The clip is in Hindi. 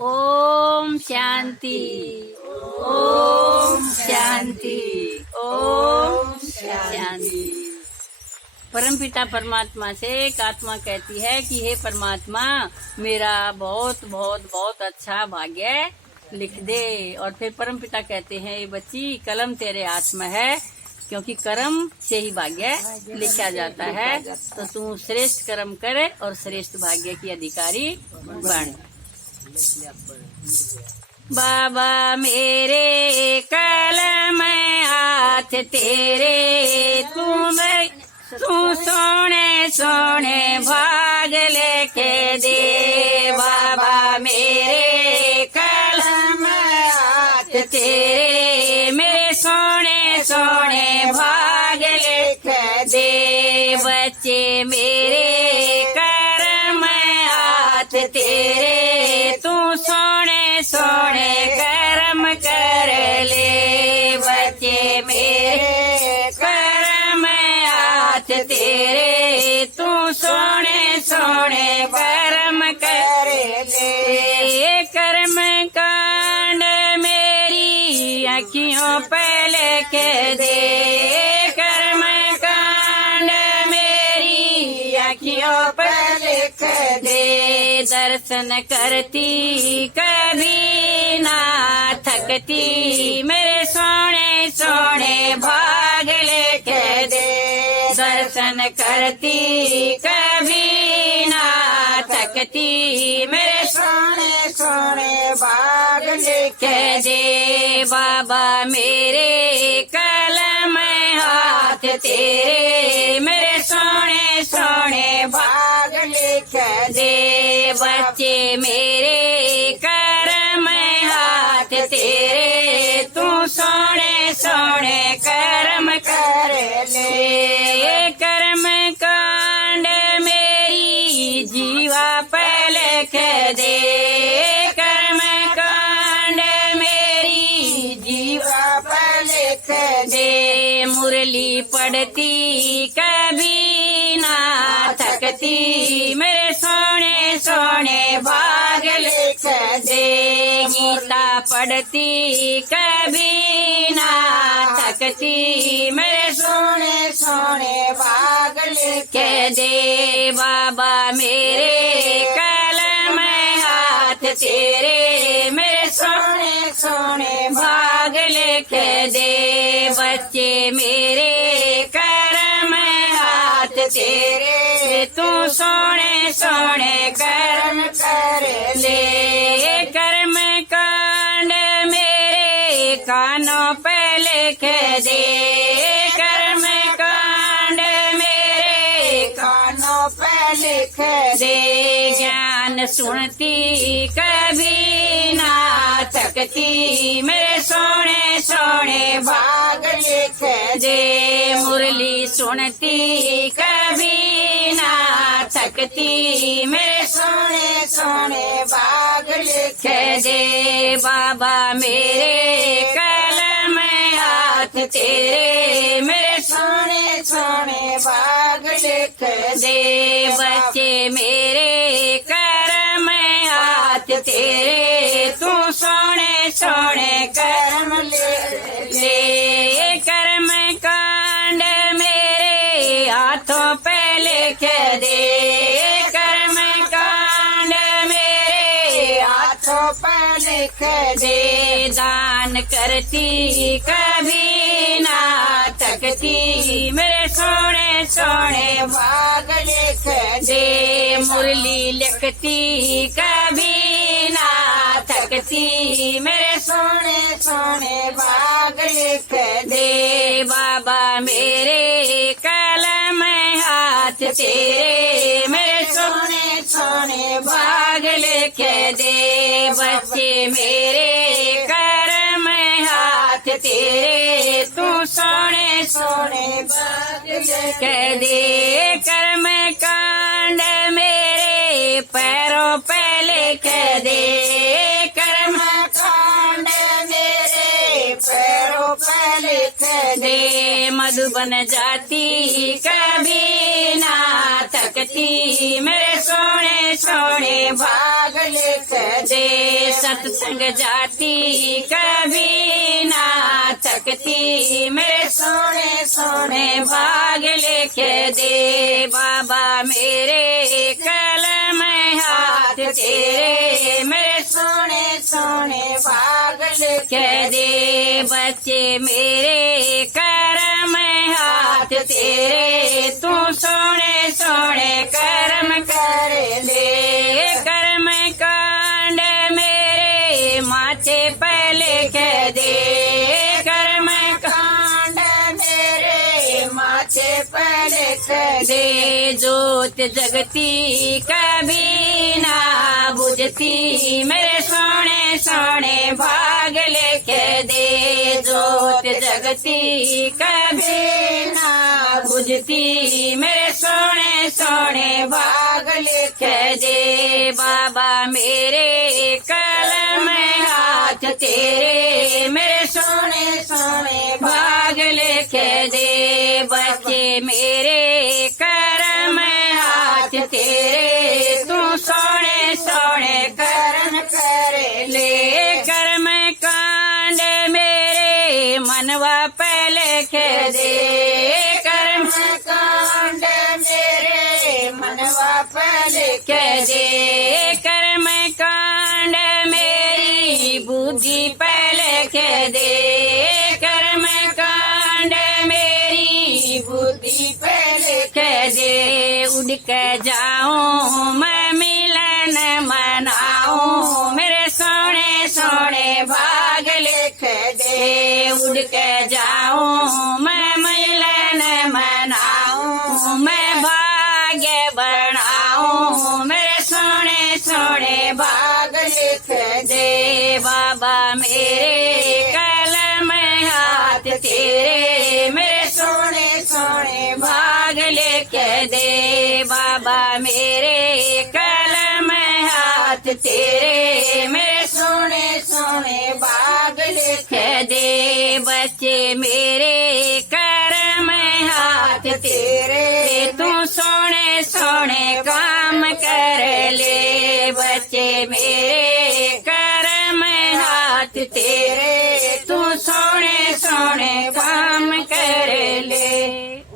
ओम शांति, ओम शांति, ओम शांति। परमपिता परमात्मा से एक आत्मा कहती है कि हे परमात्मा, मेरा बहुत बहुत बहुत अच्छा भाग्य लिख दे। और फिर परमपिता कहते हैं, ये बच्ची कलम तेरे हाथ में है, क्योंकि कर्म से ही भाग्य लिखा जाता है। तो तू श्रेष्ठ कर्म करे और श्रेष्ठ भाग्य की अधिकारी बन। बाबा मेरे कलम हाथ तेरे, तू सोने सोने भाग लेके दे। बाबा मेरे कलम हाथ तेरे, मेरे सोने सोने भाग लेके दे। बच्चे मेरे कर्म हाथ तेरे, तू सोने सोने कर्म कर ले। बच्चे मेरे कर्म हाथ तेरे, तू सोने सोने कर्म कर ले। कर्म कांड मेरी अखियों पे लिख दे। कर्म कांड मेरी अखियों पे लिख दे। दर्शन करती कभी ना थकती, मेरे सोने सोने भाग लेके दे। दर्शन करती कभी ना थकती, मेरे सोने सोने भाग लेके दे। बाबा मेरे कलम हाथ तेरे, मेरे सोने सोने भाग लेके दे। बच्चे मेरे कर्म हाथ तेरे, तू सोने सोने कर्म कर ले। कर्म कांड मेरी जीवा पे लिख दे। कर्म कांड मेरी जीवा पे लिख दे। मुरली पढ़ती कभी ना थकती, मेरे सोने सोने भाग लिख दे। गीता पढ़ती कभी ना थकती, मेरे सोने सोने भाग लिख दे। बाबा मेरे कलम हाथ तेरे, मेरे सोने सोने भाग लिख दे। बच्चे मेरे कर्म हाथ तेरे, तू सोने सोने कर्म कर ले। कर्म कांड मेरे कानों पे लिख दे। कर्म कांड मेरे कानों पे लिख दे। ज्ञान सुनती कभी ना थकती, मेरे सोने सोने भाग लिख दे। मुरली सुनती कभी ना थकती, मेरे सोने सोने भाग लिख दे। बाबा मेरे कलम हाथ तेरे, मेरे सोने सोने भाग लिख दे। बच्चे मेरे कर्म हाथ तेरे, तू सोने सोने कर्म लिख ले। कर्म कांड मेरे हाथों पे लिख दे। कर्म कांड मेरे हाथों पे लिख दे। दान करती कभी ना थकती, मेरे सोने सोने भाग लिख दे। मुरली लिखती कभी ना थकती, मेरे सोने सोने भाग लिख दे। बाबा मेरे कलम हाथ तेरे, मेरे सोने सोने भाग लिख दे। बच्चे मेरे कर्म हाथ तेरे, तू सोने सोने भाग लिख दे। कर्म कांड मेरे पैरों पे लिख दे। कर्म कांड मेरे पैरों पे लिख दे। मधुबन जाती कभी ना थकती, मेरे सोने सोने भाग लिख दे। सत्संग जाती कभी ना थकती, मेरे सोने सोने भाग लिखे दे बाबा मेरे कलम हाथ तेरे, मेरे सोने सोने भाग लिखे दे। बच्चे मेरे करम हाथ तेरे, तू सोने सोने कर्म कर ले। कर्म कांड मेरे माथे पे लिख दे, कर्म कांड मेरे माथे पे लिख दे। जोत जगती कभी ना बुझती, मेरे सोने सोने भाग लिख दे। जोत जगती कभी ना बुझती, मेरे सोने सोने भाग लिख दे बाबा मेरे कलम हाथ तेरे, मेरे सोने सोने भाग लिख दे। बच्चे मेरे करम हाथ तेरे, तू सोने सोने कर्म कर ले। कर्म कांड मेरे मनवा पे लिख दे, कर्म कांड मेरे मनवा पे लिख दे। कर्म कांड मेरी बुद्धि पे लिख दे, कर्म कांड मेरी बुद्धि पे लिख दे। उड़ के जाऊं मैं मिलन मनाऊं, मेरे सोने सोने भाग लिख दे। उड़ के जाऊं मैं मिलन मनाऊं, मैं भाग्य बनाऊं, मेरे सोने सोने भाग लिख दे बाबा मेरे कलम हाथ तेरे, मेरे सोने सोने भाग लिख दे बाबा मेरे कलम हाथ तेरे, मेरे सोने सोने भाग लिख दे। बच्चे मेरे कर्म हाथ तेरे, तू सोने सोने काम कर ले। बच्चे मेरे कर्म हाथ तेरे, तू सोने सोने काम कर ले।